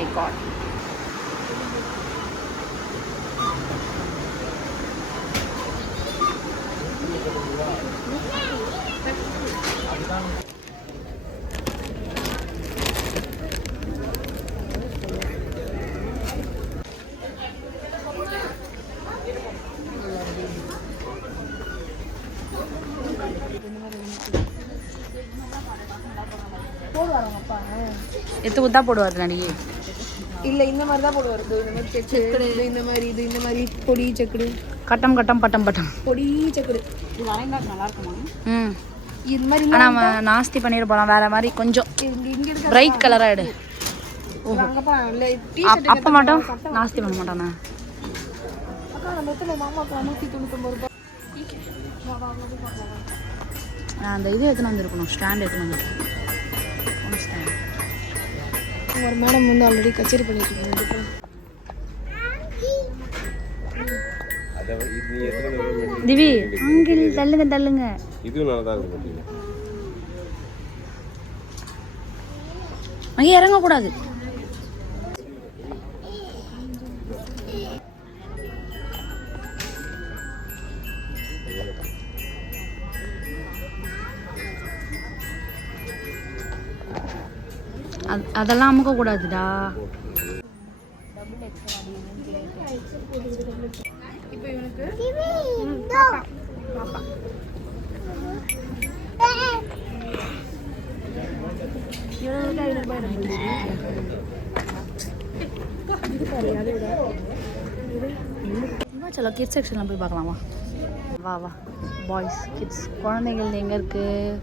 My God. எத்து ஊத்தா போடுவார் நடிகை இல்லை இந்த மாதிரி தான் போடுவார். இந்த மாதிரி செக்குடு, இந்த மாதிரி இது, இந்த மாதிரி பொடி செக்குடு, கட்டம் கட்டம் பட்டம் பட்டம் பொடி செக்குடு. இது வரைந்தால் நல்லா இருக்குமா? இது மாதிரி ஆனால் நாஸ்தி பண்ணிட போகலாம். வேற மாதிரி கொஞ்சம் பிரைட் கலராக எடு. அப்போ மட்டும் நாஸ்தி பண்ண மாட்டானா? அக்கா நம்ம எத்தனை மாமா 199 ரூபாய். நான் அந்த இது எடுத்துன்னு வந்துருக்கணும், ஸ்டாண்ட் எடுத்துன்னு வந்துருக்கணும். ஸ்டாண்ட் ஒரு மேடம் வந்து ஆல்ரெடி கச்சேரி பண்ணிட்டு இருக்காங்க. திவி அங்கிள் தள்ளுங்க தள்ளுங்க. இது நல்லா தான் இருக்கு. அங்கே இறங்கக்கூடாது. அதெல்லாம் அமுக்க கூடாதுடா. இப்போ இவனுக்கு சலோ கிட்ஸ் செக்ஷனில் போய் பார்க்கலாமா? வா வா பாய்ஸ் கிட்ஸ் குழந்தைகள் எங்கே இருக்குது?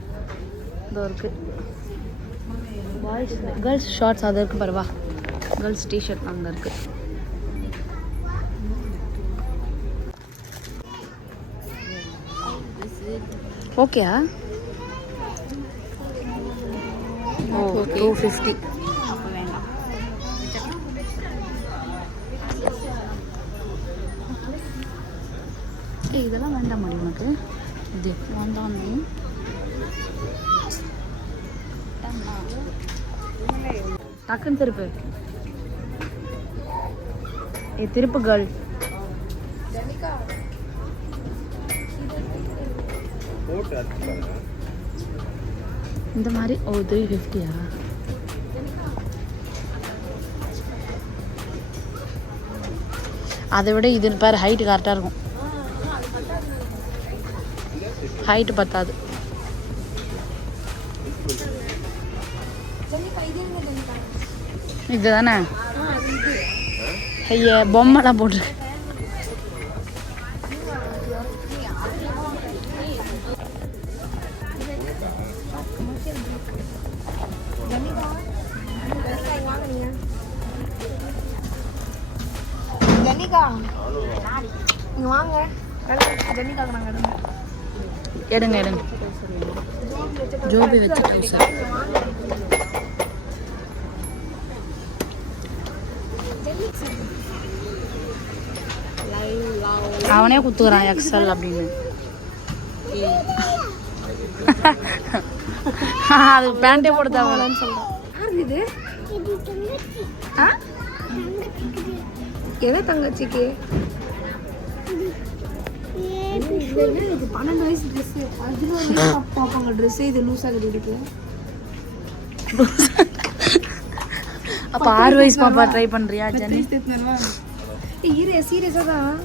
இதோ இருக்குது. பாய்ஸ் கேர்ள்ஸ் ஷார்ட்ஸ் அது இருக்குது பாரு. வா கேர்ள்ஸ் டிஷர்ட் அங்கே இருக்குது. ஓகேயா? ஓ 250. அப்போ வேண்டாம். இதெல்லாம் வேண்டாம் மாடி உனக்கு. இது வேண்டாம். டக்குன்னு திருப்பு. திருப்பு கேர்ள். இந்த மாதிரி. ஓ 350யா? அதை விட இது பாரு ஹைட்டு கரெக்டாக இருக்கும். ஹைட்டு பத்தாது. இதுதானே? ஐயா பொம்மைலாம் போட்டுருக்கு. ஜெனிகா இங்கே வாங்க. ஜெனிகாக்கு நாங்கள் எடுங்க எடுங்க. ஜோபி வச்சுட்டோம் சார். அவனே குத்துக்கிறான் எக்ஸல் அப்படின்னு. அது பேண்டே போட்டு அவனு சொல்கிறான். இது எதை தங்கச்சிக்கு? இது 12 வயசு ட்ரெஸ்ஸு. 11 வயசு பார்ப்பாங்க ட்ரெஸ்ஸு. இது லூஸாக கட்டிட்டு. அப்போ 6 வயசு பாப்பா ட்ரை பண்ணுறியா ஜெனி? சீரியஸாக தான்.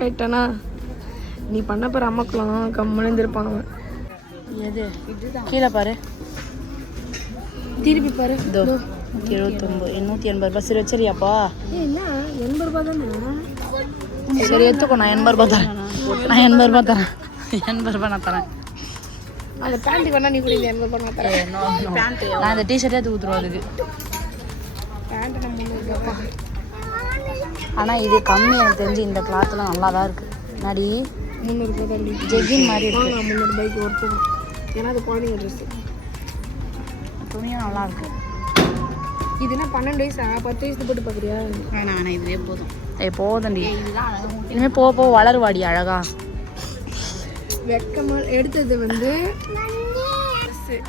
ரைட்டானா? நீ பண்ண போகிற அம்மாக்கெல்லாம் கம்முன்னு இருப்பாங்க. எது கீழே பாரு. திருப்பி பாரு. 79 180 ரூபாய். சரி வச்சரியாப்பா? என்ன 80 ரூபா தானே? சரி எடுத்துக்கோ, நான் 80 ரூபாய் தரேன். நான் 80 ரூபாய் தரேன். 80 ரூபாய் நான் தரேன். அந்த பேண்ட் வேணா நீ கூட இந்த 80 ரூபாய் நான் தரேன். நான் இந்த டிஷர்ட்டே தூத்துருவோம் அதுக்கு. பேண்ட் நம்ம 300 ரூபாய். ஆனால் இது கம்மி, எனக்கு தெரிஞ்சு இந்த கிளாத்லாம் நல்லா தான் இருக்குது. முன்னாடி 300 ரூபாய் தள்ளி ஜெகின் மாதிரி இருக்கு. நான் 300 ரூபாய்க்கு ஒருத்தர். ஏன்னா அது குழந்தைங்க ட்ரெஸ்ஸு. துணியும் நல்லா இருக்கு. இது என்ன 12 வயசா 10 வயசு போட்டு பார்க்குறியா? வேணாம் இதுவே போதும். போதண்டி, இனிமேல் போக போக வளருவாடி அழகா. வெக்கமாக எடுத்தது வந்து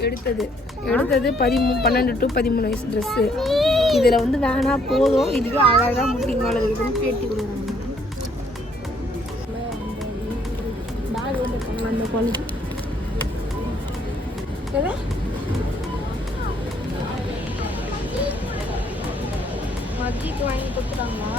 எடுத்தது 12 to 13 வயசு ட்ரெஸ்ஸு. இதில் வந்து வேணா போதும், இதுவே அழகாக முட்டிங்கால இருக்குதுன்னு பேட்டி கொடுக்குறாங்க. பேக் வந்து அந்த குவாலிட்டி மத்திக்கு வாங்கி கொடுத்துட்டாங்களா?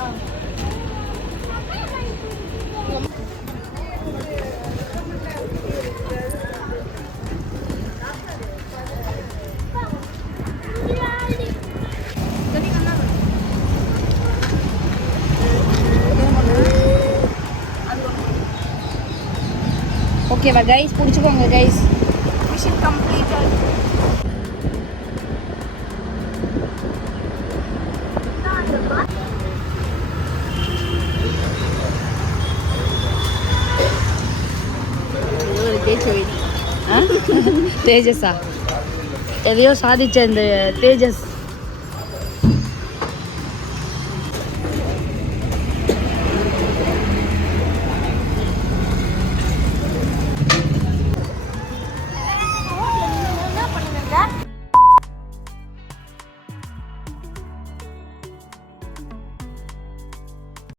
ஓகேவா கைஸ், பிடிச்சிக்கோங்க கைஸ். Mission completed. தேஜஸா எதையோ சாதிச்ச இந்த தேஜஸ்